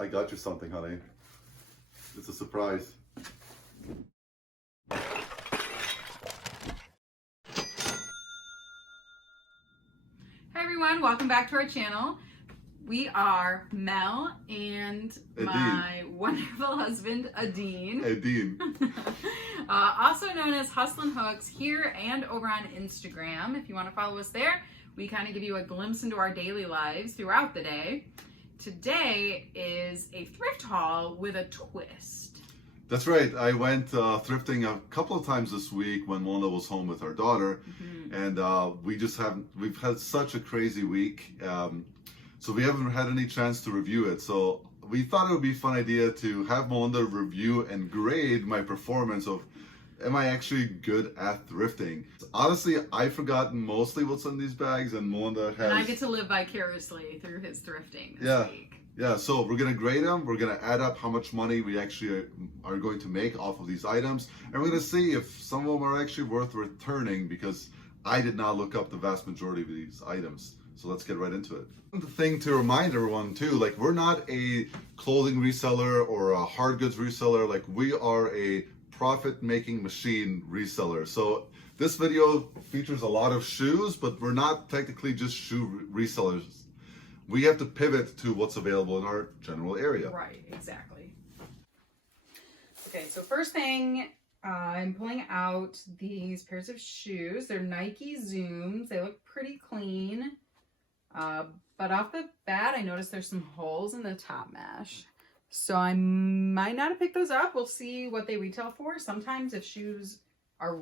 I got you something, honey. It's a surprise. Hey everyone, welcome back to our channel. We are Mel and my wonderful husband, Adine. Also known as Hustlin' Hooks here and over on Instagram. If you want to follow us there, we kind of give you a glimpse into our daily lives throughout the day. Today is a thrift haul with a twist. That's right. I went thrifting a couple of times this week when Melinda was home with our daughter, and we've had such a crazy week, so we haven't had any chance to review it. So we thought it would be a fun idea to have Melinda review and grade my performance of, am I actually good at thrifting? Honestly, I've forgotten mostly what's in these bags, and Melinda has. And I get to live vicariously through his thrifting this week. Yeah, so we're gonna grade them. We're gonna add up how much money we actually are going to make off of these items, and we're gonna see if some of them are actually worth returning, because I did not look up the vast majority of these items. So let's get right into it. The thing to remind everyone too, like, we're not a clothing reseller or a hard goods reseller. Like, we are a profit-making machine reseller. So this video features a lot of shoes, but we're not technically just shoe resellers. We have to pivot to what's available in our general area. Right, exactly. Okay, so first thing, I'm pulling out these pairs of shoes. They're Nike Zooms. They look pretty clean. But off the bat, I noticed there's some holes in the top mesh. So I might not have picked those up. We'll see what they retail for. Sometimes if shoes are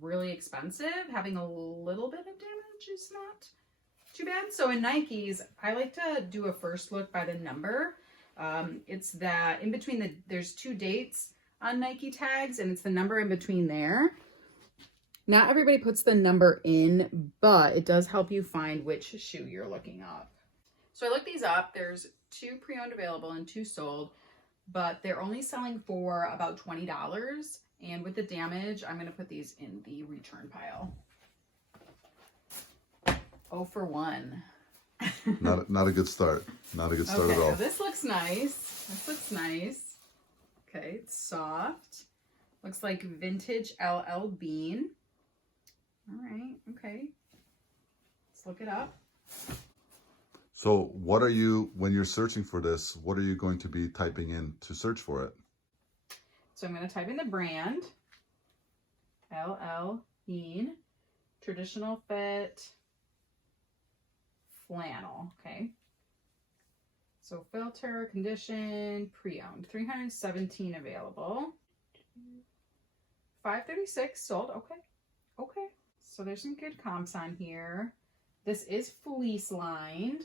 really expensive, having a little bit of damage is not too bad. So in Nikes, I like to do a first look by the number. It's that in between there's two dates on Nike tags, and it's the number in between there. Not everybody puts the number in, but it does help you find which shoe you're looking up. So I looked these up. There's 2 pre-owned available and 2 sold, but they're only selling for about $20. And with the damage, I'm going to put these in the return pile. 0 for 1. Not a good start. Not a good start at all. So this looks nice. This looks nice. Okay, it's soft. Looks like vintage LL Bean. All right, okay. Let's look it up. So what are you, when you're searching for this, what are you going to be typing in to search for it? So I'm going to type in the brand, LL Bean, traditional fit, flannel, okay. So filter, condition, pre-owned, 317 available, 536 sold, okay, okay. So there's some good comps on here. This is fleece lined.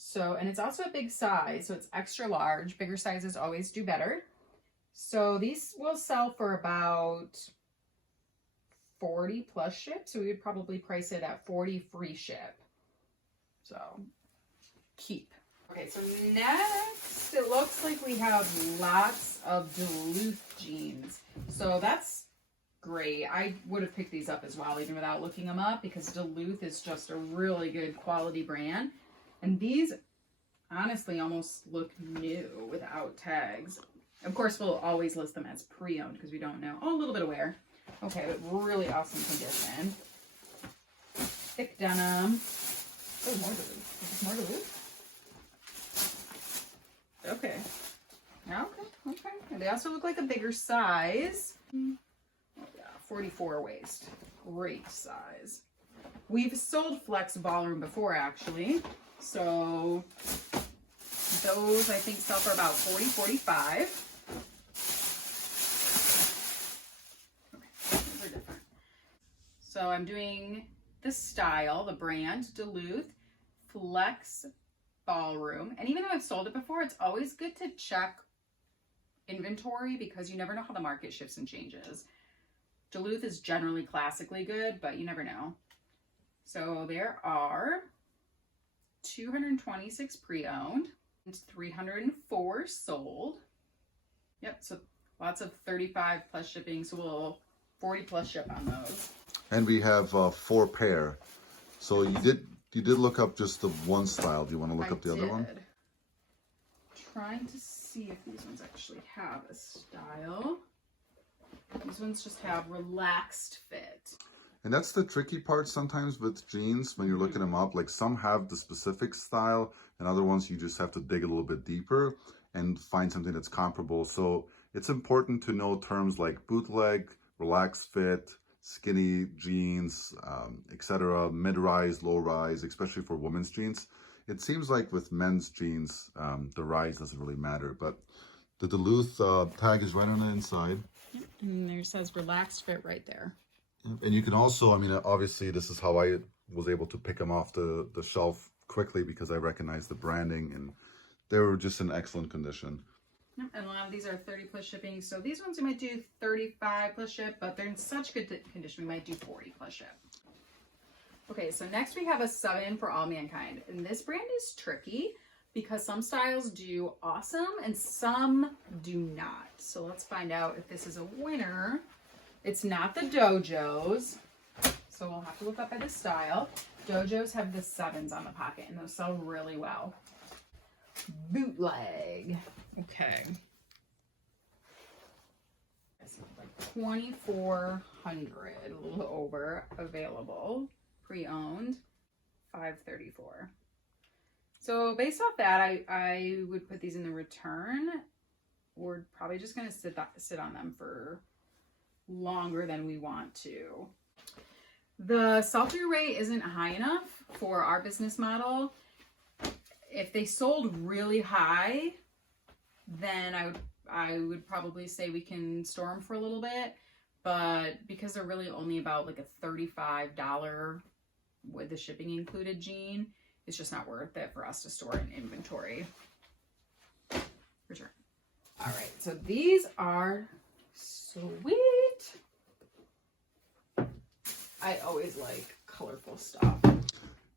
So, and it's also a big size, so it's extra large. Bigger sizes always do better. So these will sell for about 40 plus ship. So we would probably price it at 40 free ship. So keep. Okay, so next it looks like we have lots of Duluth jeans. So that's great. I would have picked these up as well, even without looking them up, because Duluth is just a really good quality brand. And these honestly almost look new without tags. Of course, we'll always list them as pre-owned because we don't know. Oh, a little bit of wear. Okay, but really awesome condition. Thick denim. Oh, more Duluth. Is this more Duluth? Okay. Okay. And they also look like a bigger size. Oh, yeah, 44 waist. Great size. We've sold Flex Ballroom before, actually. So those I think sell for about 40, 45. Okay, those are different. So I'm doing the style, the brand, Duluth Flex Ballroom. And even though I've sold it before, it's always good to check inventory because you never know how the market shifts and changes. Duluth is generally classically good, but you never know. So there are 226 pre-owned and 304 sold. Yep, so lots of 35 plus shipping, so we'll 40 plus ship on those. And we have 4 pair. So you did look up just the one style. Do you want to look up the other one? trying to see if these ones actually have a style. These ones just have relaxed fit. And that's the tricky part sometimes with jeans when you're looking them up. Like some have the specific style and other ones you just have to dig a little bit deeper and find something that's comparable. So it's important to know terms like bootleg, relaxed fit, skinny jeans, etc., mid-rise, low-rise, especially for women's jeans. It seems like with men's jeans, the rise doesn't really matter, but the Duluth tag is right on the inside. And there says relaxed fit right there. And you can also, I mean, obviously this is how I was able to pick them off the shelf quickly because I recognized the branding and they were just in excellent condition. And a lot of these are 30 plus shipping. So these ones we might do 35 plus ship, but they're in such good condition we might do 40 plus ship. Okay, so next we have a 7 for All Mankind. And this brand is tricky because some styles do awesome and some do not. So let's find out if this is a winner. It's not the Dojos, so we'll have to look up by the style. Dojos have the 7s on the pocket, and those sell really well. Bootleg. Okay. Like 2,400, a little over, available, pre-owned, $534. So based off that, I would put these in the return. We're probably just gonna sit on them for longer than we want to. The sell-through rate isn't high enough for our business model. If they sold really high, then I would probably say we can store them for a little bit, but because they're really only about like a $35 with the shipping included jean, it's just not worth it for us to store in inventory. Return. All right, so these are sweet. I always like colorful stuff.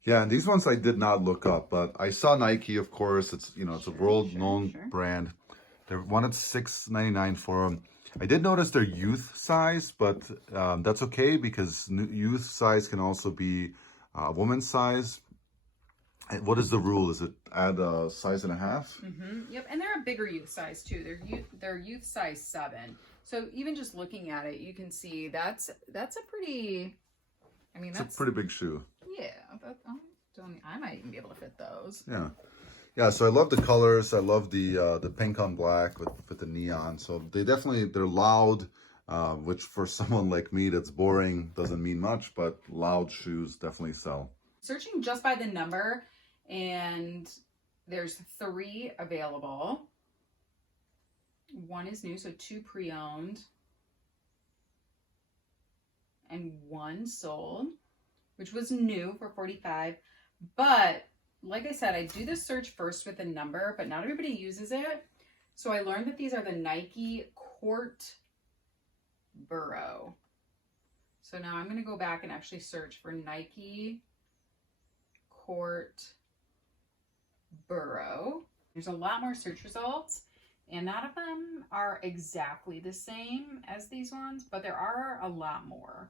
Yeah, and these ones I did not look up, but I saw Nike, of course. It's, you know, it's a world-known brand. They wanted $6.99 for them. I did notice their youth size, but that's okay because youth size can also be woman's size. And what is the rule? Is it add a size and a half? Mm-hmm. Yep, and they're a bigger youth size too. They're youth size 7. So even just looking at it, you can see that's a pretty. I mean, that's a pretty big shoe. Yeah, I might even be able to fit those. Yeah, yeah. So I love the colors. I love the pink on black with the neon. So they're loud, which for someone like me that's boring doesn't mean much, but loud shoes definitely sell. Searching just by the number, and there's 3 available. 1 is new, so 2 pre-owned. And 1 sold, which was new for $45. But like I said, I do the search first with the number, but not everybody uses it. So I learned that these are the Nike Court Borough. So now I'm going to go back and actually search for Nike Court Borough. There's a lot more search results, and none of them are exactly the same as these ones, but there are a lot more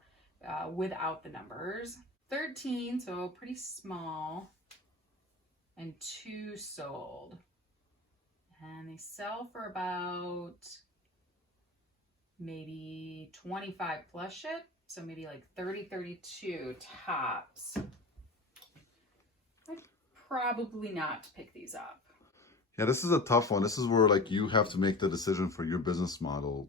without the numbers. 13, so pretty small, and 2 sold. And they sell for about maybe 25 plus ship, so maybe like 30, 32 tops. I'd probably not pick these up. Yeah, this is a tough one. This is where like you have to make the decision for your business model.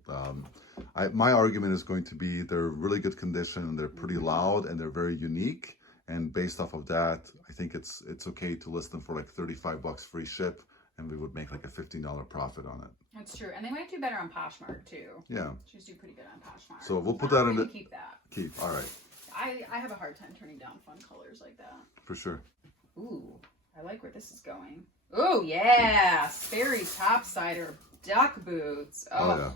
My argument is going to be they're really good condition and they're pretty loud and they're very unique. And based off of that, I think it's okay to list them for like $35 free ship, and we would make like a $15 profit on it. That's true, and they might do better on Poshmark too. Yeah, shoes do pretty good on Poshmark. So we'll put that in. Keep that. Keep. All right. I have a hard time turning down fun colors like that. For sure. Ooh, I like where this is going. Oh yeah, Sperry topsider duck boots. Oh yeah.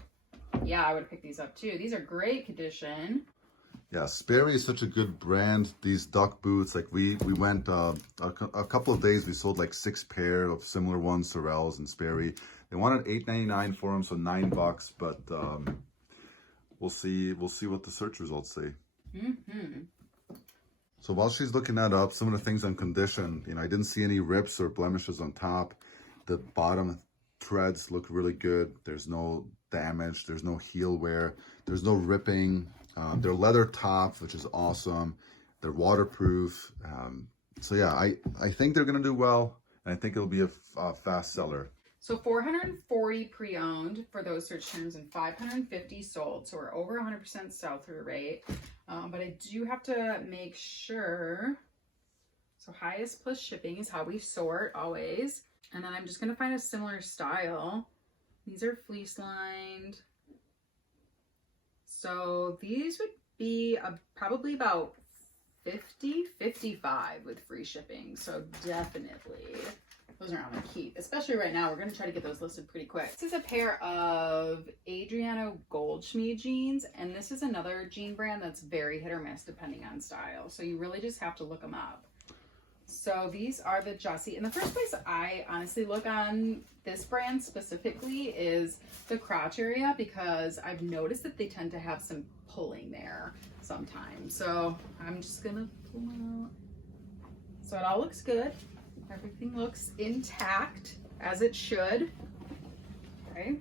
Yeah, I would have picked these up too. These are great condition. Yeah, Sperry is such a good brand. These duck boots, like we went a couple of days, we sold like 6 pair of similar ones, Sorels and Sperry. They wanted $8.99 for them, so $9, but we'll see what the search results say. Mm-hmm. So while she's looking that up, some of the things on condition, I didn't see any rips or blemishes on top. The bottom treads look really good. There's no damage, there's no heel wear, there's no ripping. They're leather top, which is awesome. They're waterproof. So yeah, I think they're gonna do well, and I think it'll be a fast seller. So 440 pre-owned for those search terms and 550 sold. So we're over 100% sell-through rate. But I do have to make sure. So highest plus shipping is how we sort always. And then I'm just going to find a similar style. These are fleece lined. So these would be probably about 55 with free shipping. So definitely those are on the keep, especially right now. We're going to try to get those listed pretty quick. This is a pair of Adriano Goldschmied jeans, and this is another jean brand that's very hit or miss depending on style. So you really just have to look them up. So these are the Jussie. And the first place I honestly look on this brand specifically is the crotch area, because I've noticed that they tend to have some pulling there sometimes. So I'm just going to pull them out. So it all looks good. Everything looks intact as it should. Okay.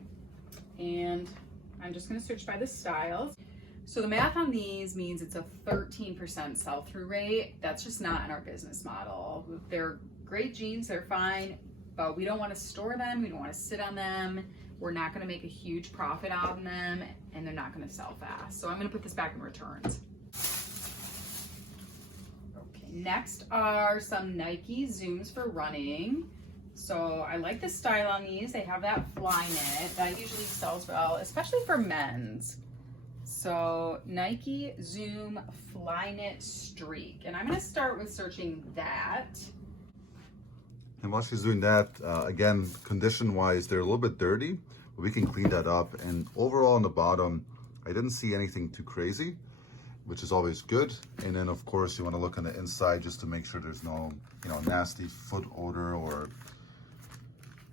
And I'm just going to search by the styles. So the math on these means it's a 13% sell-through rate. That's just not in our business model. They're great jeans, they're fine, but we don't want to store them. We don't want to sit on them. We're not going to make a huge profit on them, and they're not going to sell fast. So I'm going to put this back in returns. Next are some Nike Zooms for running. So I like the style on these. They have that Flyknit that usually sells well, especially for men's. So Nike Zoom Flyknit Streak. And I'm going to start with searching that. And while she's doing that, again, condition-wise, they're a little bit dirty, but we can clean that up. And overall on the bottom, I didn't see anything too crazy, which is always good. And then of course you want to look on the inside just to make sure there's no, nasty foot odor or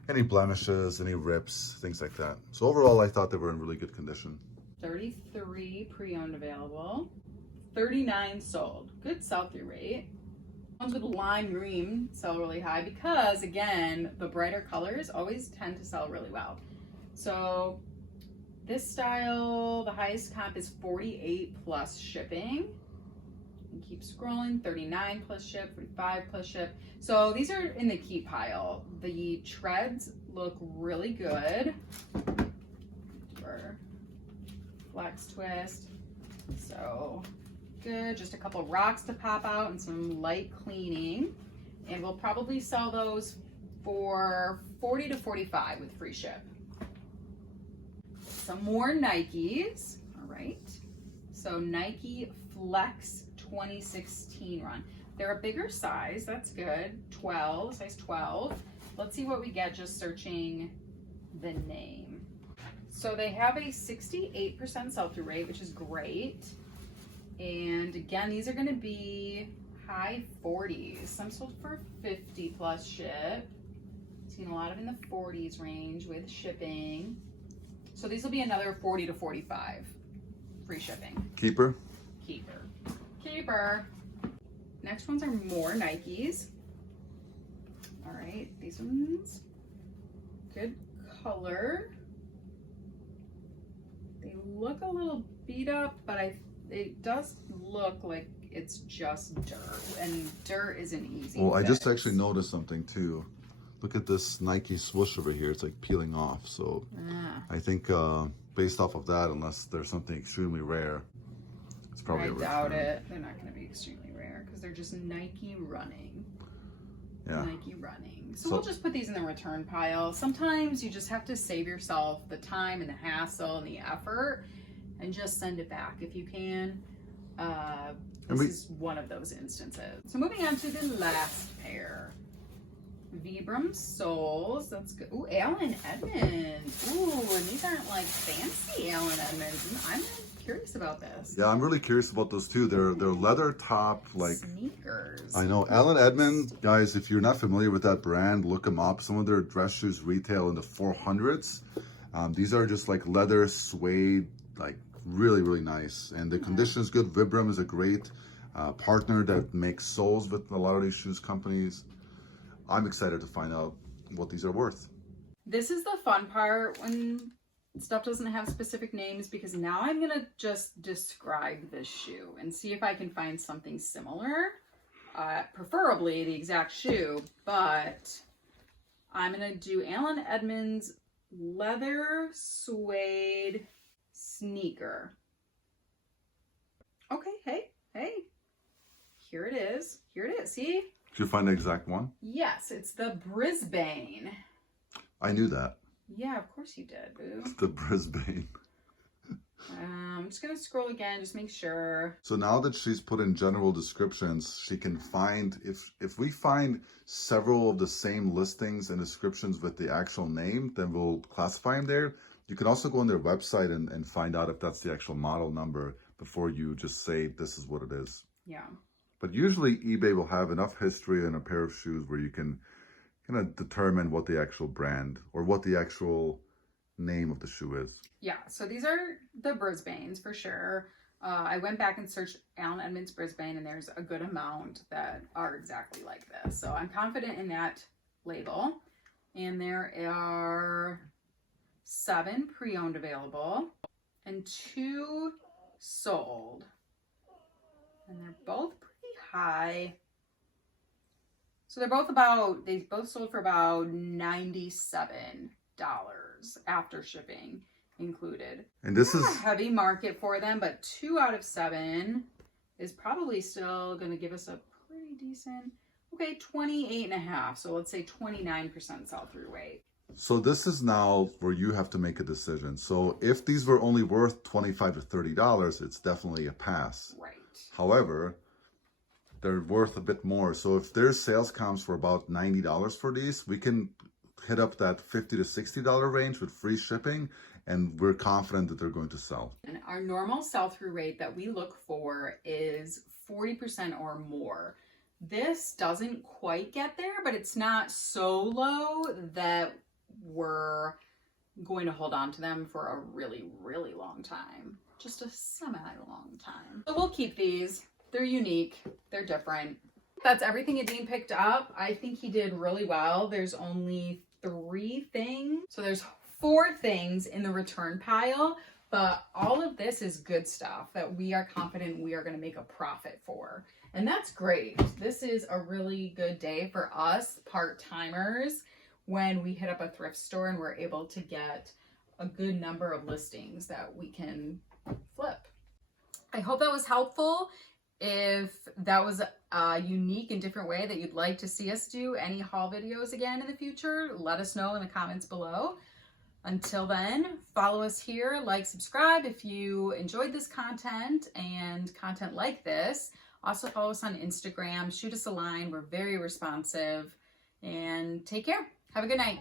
any blemishes, any rips, things like that. So overall, I thought they were in really good condition. 33 pre-owned available, 39 sold. Good sell-through rate. Ones with lime green sell really high because, again, the brighter colors always tend to sell really well. So this style, the highest comp is 48 plus shipping. And keep scrolling, 39 plus ship, 45 plus ship. So these are in the keep pile. The treads look really good. Flex twist. So good. Just a couple rocks to pop out and some light cleaning. And we'll probably sell those for 40 to 45 with free ship. Some more Nikes. All right. So Nike Flex 2016 run. They're a bigger size. That's good. 12, size 12. Let's see what we get just searching the name. So they have a 68% sell-through rate, which is great. And again, these are going to be high 40s. Some sold for 50 plus ship. Seen a lot of in the 40s range with shipping. So these will be another 40 to 45 free shipping. Keeper. Keeper. Keeper. Next ones are more Nikes. All right, these ones. Good color. They look a little beat up, but it does look like it's just dirt, and dirt isn't easy. Well, I just actually noticed something too. Look at this Nike swoosh over here. It's like peeling off. So I think based off of that, unless there's something extremely rare, it's probably a return. I doubt it. They're not going to be extremely rare because they're just Nike running. Yeah. Nike running. So we'll just put these in the return pile. Sometimes you just have to save yourself the time and the hassle and the effort and just send it back if you can. This is one of those instances. So moving on to the last pair. Vibram soles. That's good. Ooh, Allen Edmonds. Ooh, and these aren't like fancy Allen Edmonds. I'm curious about this. Yeah, I'm really curious about those too. They're leather top, like sneakers. I know. Allen Edmonds, guys, if you're not familiar with that brand, look them up. Some of their dress shoes retail in the 400s. These are just like leather suede, like really, really nice. And the condition is good. Vibram is a great partner that makes soles with a lot of these shoes companies. I'm excited to find out what these are worth. This is the fun part when stuff doesn't have specific names, because now I'm gonna just describe this shoe and see if I can find something similar, preferably the exact shoe, but I'm gonna do Edmonds leather suede sneaker. Okay, hey, here it is, see? Did you find the exact one? Yes, it's the Brisbane. I knew that. Yeah, of course you did, boo. It's the Brisbane. I'm just gonna scroll again, just make sure. So now that she's put in general descriptions, she can find, if we find several of the same listings and descriptions with the actual name, then we'll classify them there. You can also go on their website and find out if that's the actual model number before you just say this is what it is. Yeah. But usually eBay will have enough history in a pair of shoes where you can kind of determine what the actual brand or what the actual name of the shoe is. Yeah, so these are the Brisbanes for sure. I went back and searched Edmonds Brisbane, and there's a good amount that are exactly like this. So I'm confident in that label. And there are 7 pre-owned available and 2 sold. And they're both pretty high. So they're both they both sold for about $97 after shipping included. And this is a heavy market for them, but 2 out of 7 is probably still going to give us a pretty decent, 28.5. So let's say 29% sell-through rate. So this is now where you have to make a decision. So if these were only worth $25 to $30, it's definitely a pass. Right. However, they're worth a bit more. So if their sales comps for about $90 for these, we can hit up that $50 to $60 range with free shipping, and we're confident that they're going to sell. And our normal sell-through rate that we look for is 40% or more. This doesn't quite get there, but it's not so low that we're going to hold on to them for a really, really long time. Just a semi-long time. So we'll keep these. They're unique. They're different. That's everything Adine picked up. I think he did really well. There's only 3 things. So there's 4 things in the return pile, but all of this is good stuff that we are confident we are going to make a profit for. And that's great. This is a really good day for us part-timers when we hit up a thrift store and we're able to get a good number of listings that we can flip. I hope that was helpful. If that was a unique and different way that you'd like to see us do any haul videos again in the future, let us know in the comments below. Until then, follow us here, like, subscribe if you enjoyed this content and content like this. Also follow us on Instagram, shoot us a line. We're very responsive. And take care. Have a good night.